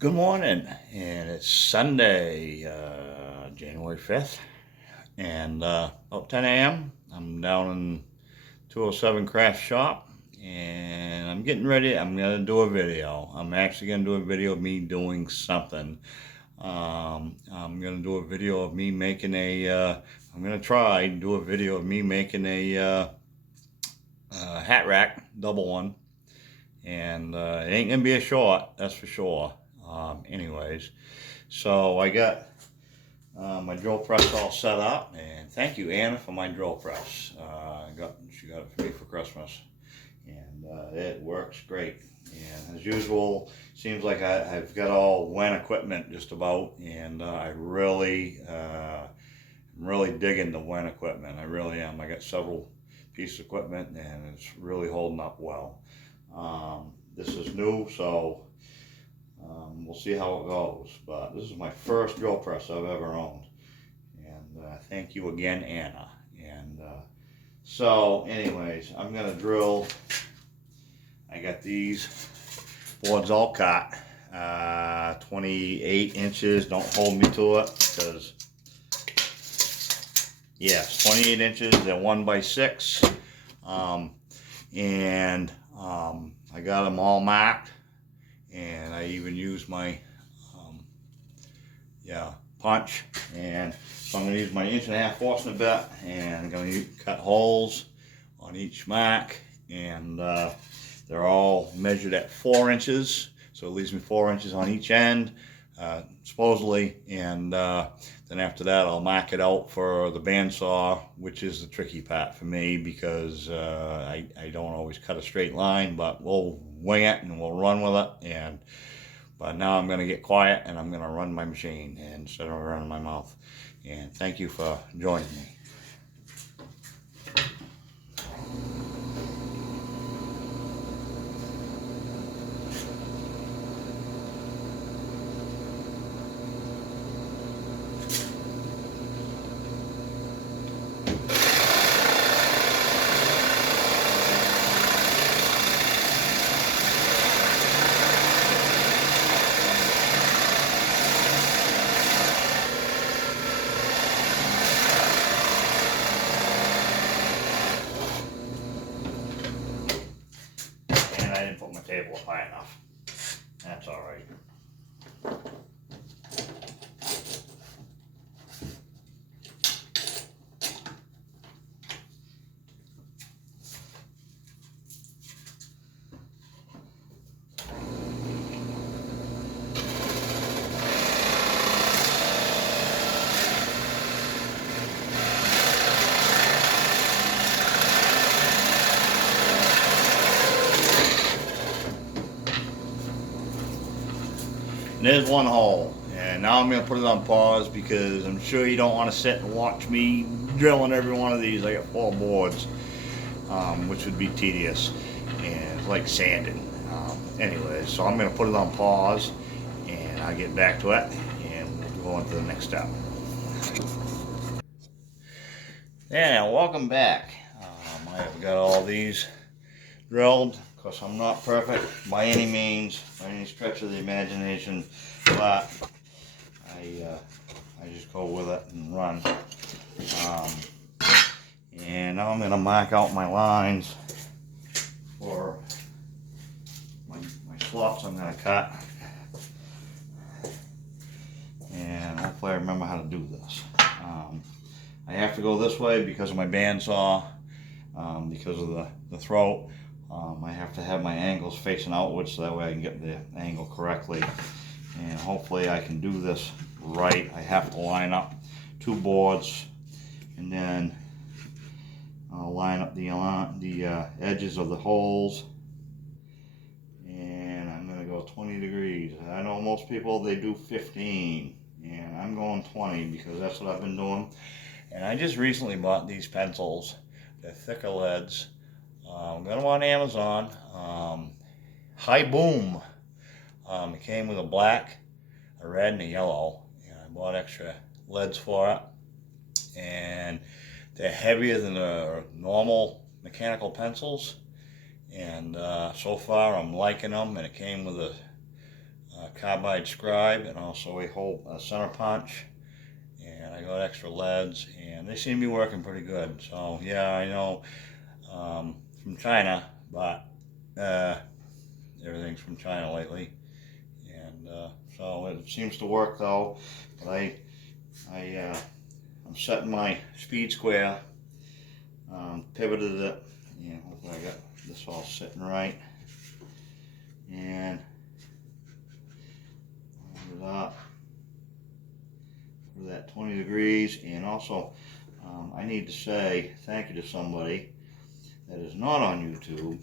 Good morning, and it's Sunday, January 5th, and about 10 a.m. I'm down in 207 Craft Shop, and I'm getting ready. I'm going to do a video. I'm actually going to do a video of me doing something. I'm going to do a video of me making I'm going to try and do a video of me making a hat rack, double one, and it ain't going to be a short, that's for sure. Anyways, so I got my drill press all set up, and thank you, Anna, for my drill press. She got it for me for Christmas, and it works great. And as usual, seems like I've got all Wen equipment just about, and I'm really digging the Wen equipment. I really am. I got several pieces of equipment, and it's really holding up well. This is new, so we'll see how it goes, but this is my first drill press I've ever owned, and thank you again, Anna. And so anyways, I'm gonna drill. I got these boards all cut, 28 inches. Don't hold me to it, because yes, 28 inches. They're 1x6, and I got them all marked. And I even use my punch, and so I'm going to use my 1.5 Forstner bit, and I'm going to cut holes on each mark, and they're all measured at 4 inches, so it leaves me 4 inches on each end, supposedly, and then after that I'll mark it out for the bandsaw, which is the tricky part for me, because I don't always cut a straight line, but we'll wing it and we'll run with it. But now I'm going to get quiet, and I'm going to run my machine instead of running my mouth. And thank you for joining me. I didn't put my table up high enough. That's all right. And there's one hole. And now I'm going to put it on pause, because I'm sure you don't want to sit and watch me drilling every one of these. I got 4 boards, which would be tedious. And it's like sanding. Anyway, so I'm going to put it on pause, and I'll get back to it, and we'll go on to the next step. Yeah, welcome back. I've got all these drilled. Of course, I'm not perfect by any means, by any stretch of the imagination, but I just go with it and run. And now I'm going to mark out my lines for my slots I'm going to cut. And hopefully I remember how to do this. I have to go this way because of my bandsaw, because of the throat. I have to have my angles facing outwards, so that way I can get the angle correctly. And hopefully I can do this right. I have to line up 2 boards, and then I'll line up the edges of the holes. And I'm going to go 20 degrees. I know most people, they do 15, and I'm going 20 because that's what I've been doing. And I just recently bought these pencils. They're thicker leads. I'm going to on Amazon. High Boom. It came with a black, a red, and a yellow. And I bought extra leads for it. And they're heavier than the normal mechanical pencils. And so far I'm liking them. And it came with a carbide scribe and also a whole center punch. And I got extra leads, and they seem to be working pretty good. So yeah, I know from China, but everything's from China lately, and so it seems to work though. But I'm setting my speed square, pivoted it, and hopefully I got this all sitting right, and lined it up for that 20 degrees. And also, I need to say thank you to somebody that is not on YouTube,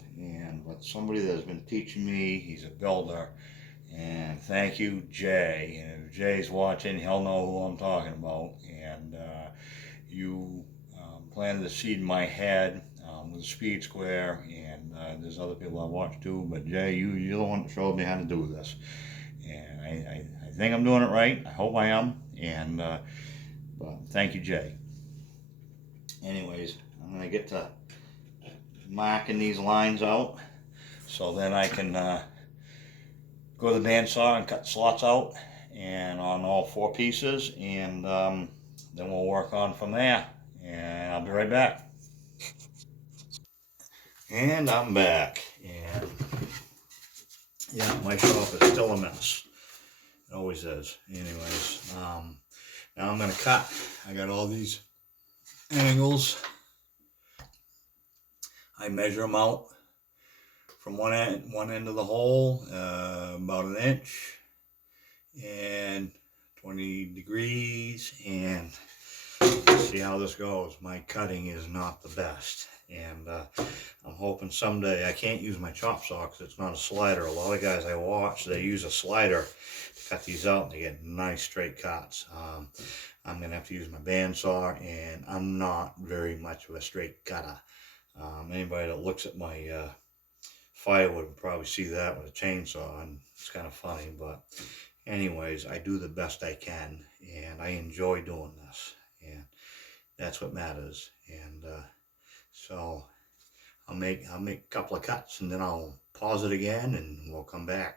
but somebody that has been teaching me. He's a builder, and thank you, Jay. And if Jay's watching, he'll know who I'm talking about. And you planted the seed in my head with a speed square, and there's other people I watch too. But Jay, you're the one that showed me how to do this, and I think I'm doing it right. I hope I am. And but thank you, Jay. Anyways, I'm gonna get to marking these lines out, so then I can go to the bandsaw and cut slots out, and on all 4 pieces, and then we'll work on from there. And I'll be right back. And I'm back, and yeah, my shop is still a mess. It always is. Anyways, now I'm gonna cut. I got all these angles. I measure them out from one end of the hole, about 1 inch and 20 degrees, and see how this goes. My cutting is not the best, and I'm hoping someday. I can't use my chop saw because it's not a slider. A lot of guys I watch, they use a slider to cut these out, and they get nice straight cuts. I'm gonna have to use my bandsaw, and I'm not very much of a straight cutter. Anybody that looks at my firewood would probably see that with a chainsaw, and it's kind of funny. But anyways, I do the best I can, and I enjoy doing this, and that's what matters. And so I'll make a couple of cuts, and then I'll pause it again, and we'll come back.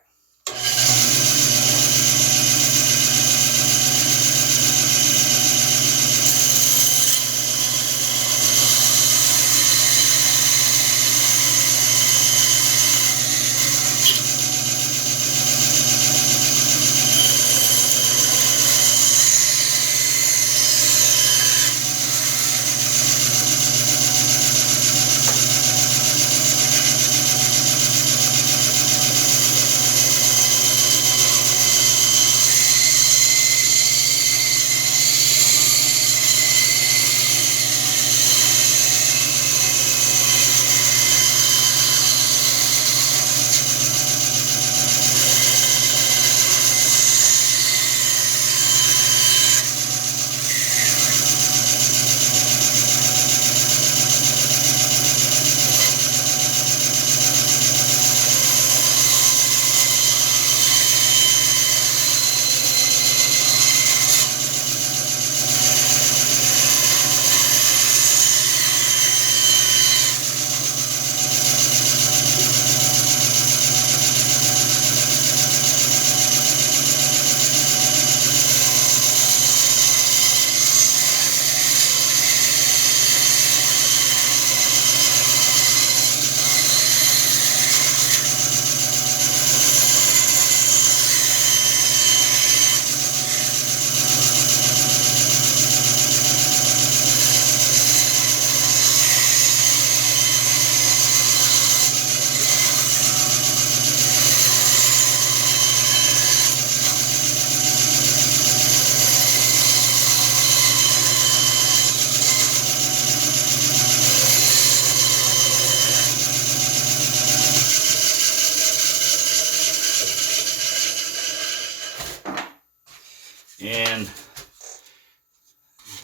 And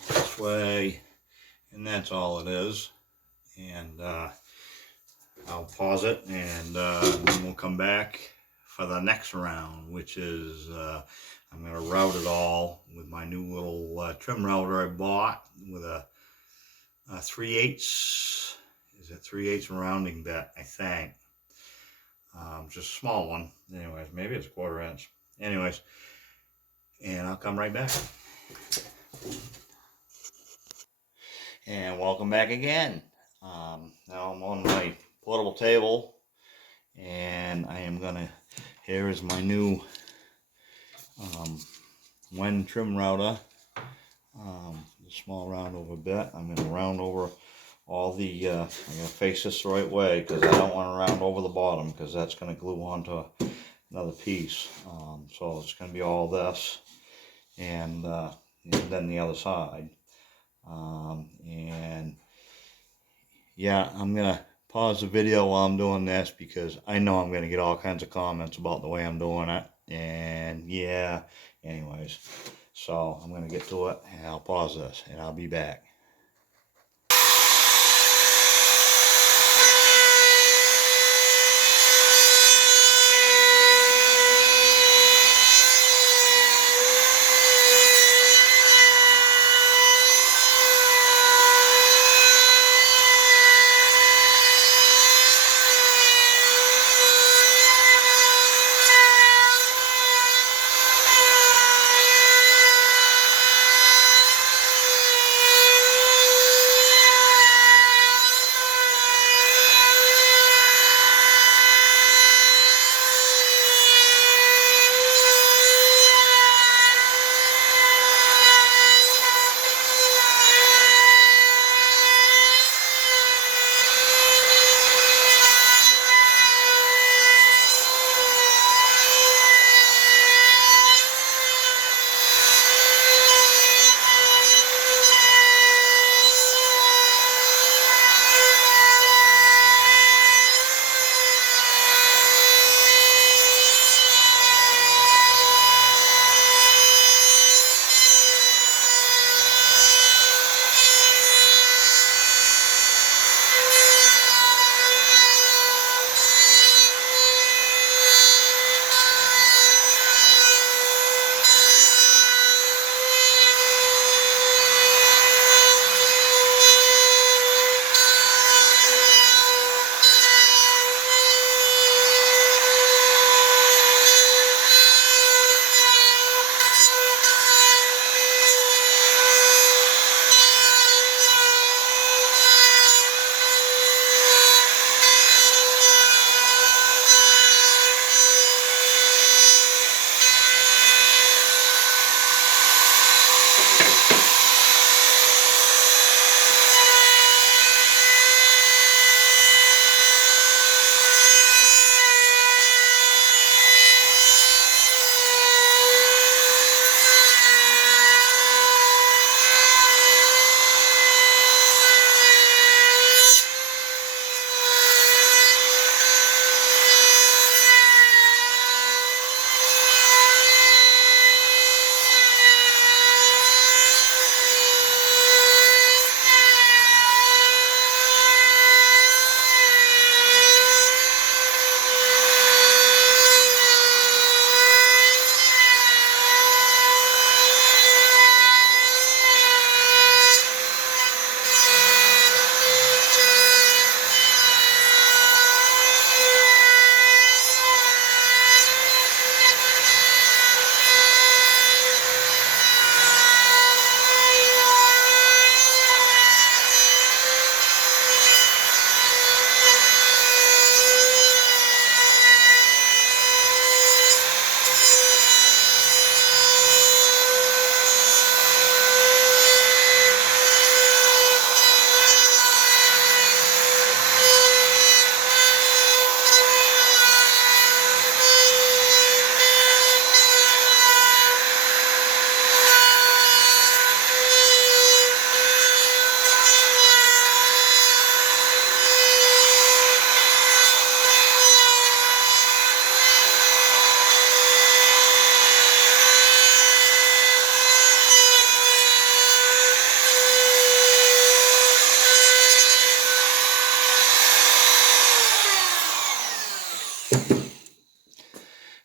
this way, and that's all it is. And I'll pause it, and then we'll come back for the next round, which is I'm going to route it all with my new little trim router I bought with a 3/8. Is it 3/8 rounding bit, I think. Just a small one. Anyways, maybe it's 1/4 inch. Anyways, and I'll come right back. And welcome back again. Now I'm on my portable table, and I am gonna, here is my new Wen trim router. The small round over bit. I'm gonna round over all the, I'm gonna face this the right way because I don't want to round over the bottom because that's gonna glue onto another piece. So it's gonna be all this and then the other side. And yeah, I'm gonna pause the video while I'm doing this because I know I'm gonna get all kinds of comments about the way I'm doing it. And yeah, anyways, so I'm gonna get to it and I'll pause this and I'll be back.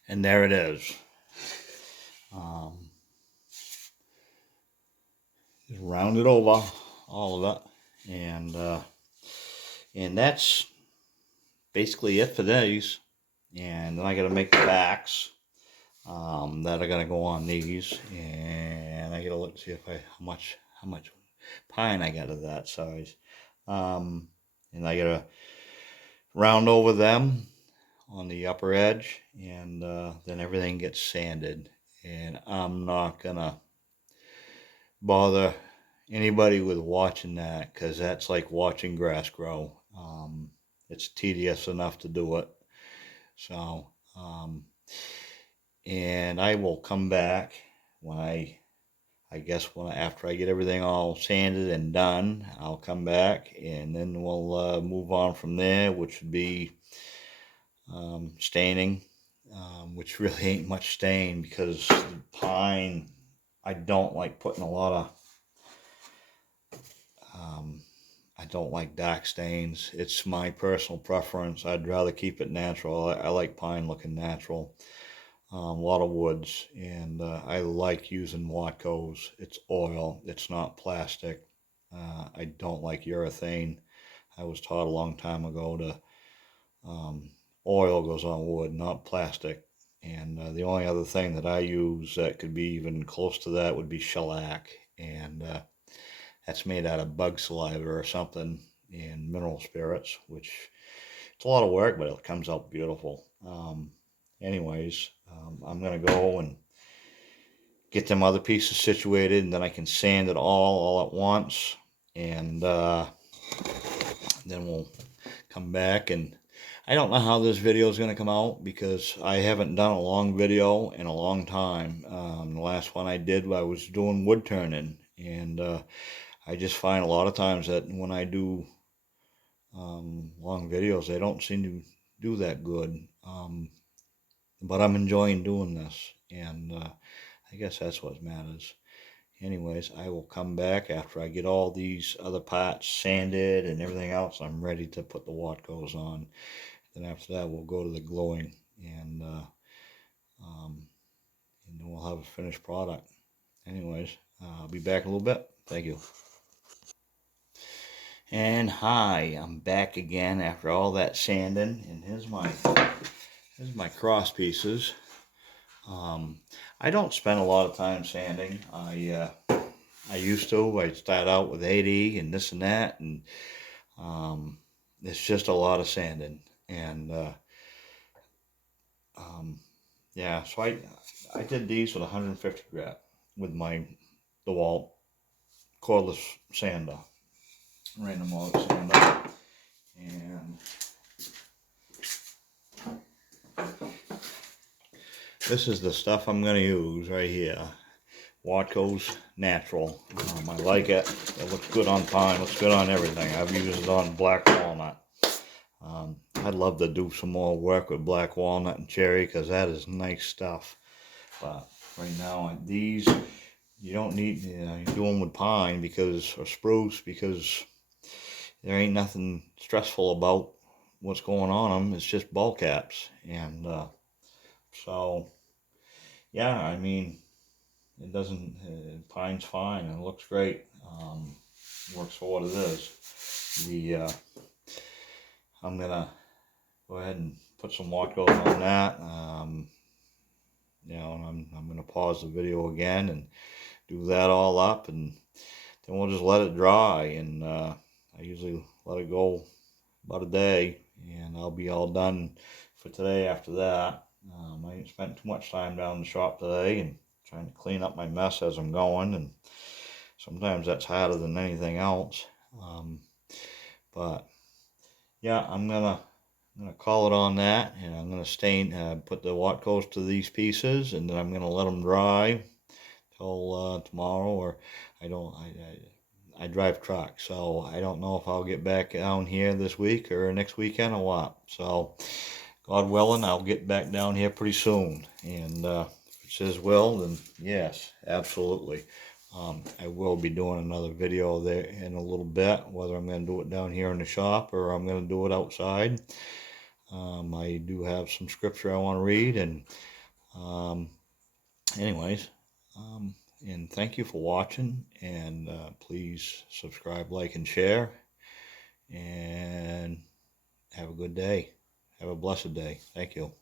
And there it is. Just round it over, all of it, and that's basically it for these. And then I got to make the backs. that are gonna go on these, and I gotta look to see if how much pine I got of that size. And I gotta round over them on the upper edge, and then everything gets sanded. And I'm not gonna bother anybody with watching that, because that's like watching grass grow. It's tedious enough to do it. So, and I will come back when I guess when after I get everything all sanded and done, I'll come back, and then we'll move on from there, which would be staining, which really ain't much stain, because the pine, I don't like putting a lot of I don't like dark stains. It's my personal preference. I'd rather keep it natural. I like pine looking natural. A lot of woods, and I like using Watco's. It's oil. It's not plastic. I don't like urethane. I was taught a long time ago to oil goes on wood, not plastic. And the only other thing that I use that could be even close to that would be shellac, and that's made out of bug saliva or something, and mineral spirits, which it's a lot of work, but it comes out beautiful. Anyways, I'm gonna go and get them other pieces situated, and then I can sand it all at once, and then we'll come back. And I don't know how this video is going to come out, because I haven't done a long video in a long time. The last one I did, I was doing wood turning, and I just find a lot of times that when I do long videos, they don't seem to do that good. But I'm enjoying doing this, and I guess that's what matters. Anyways, I will come back after I get all these other parts sanded and everything else. I'm ready to put the Watco's on. Then after that, we'll go to the gluing, and then we'll have a finished product. Anyways, I'll be back in a little bit. Thank you. And hi, I'm back again after all that sanding, and here's my cross pieces. I don't spend a lot of time sanding. I used to. I'd start out with 80 and this and that, and it's just a lot of sanding. And yeah, so I did these with 150 grit with my DeWalt cordless sander, random mode sander, and this is the stuff I'm going to use right here. Watco's Natural. I like it. It looks good on pine. Looks good on everything. I've used it on black walnut. I'd love to do some more work with black walnut and cherry, because that is nice stuff. But right now, these you don't need. You do them with pine or spruce, because there ain't nothing stressful about what's going on them. It's just ball caps, and so yeah, I mean, it doesn't. Pine's fine and it looks great. Works for what it is. I'm gonna go ahead and put some Watco's on that. And I'm gonna pause the video again and do that all up, and then we'll just let it dry. And I usually let it go about a day, and I'll be all done for today after that. I ain't spent too much time down in the shop today, and trying to clean up my mess as I'm going, and sometimes that's harder than anything else. But yeah, I'm gonna call it on that, and I'm gonna put the Watco's to these pieces, and then I'm gonna let them dry till tomorrow. Or I drive truck, so I don't know if I'll get back down here this week or next weekend or what. So God willing, I'll get back down here pretty soon, and if it says will, then yes, absolutely. I will be doing another video there in a little bit, whether I'm going to do it down here in the shop or I'm going to do it outside. I do have some scripture I want to read, and anyways, and thank you for watching, and please subscribe, like, and share, and have a good day. Have a blessed day. Thank you.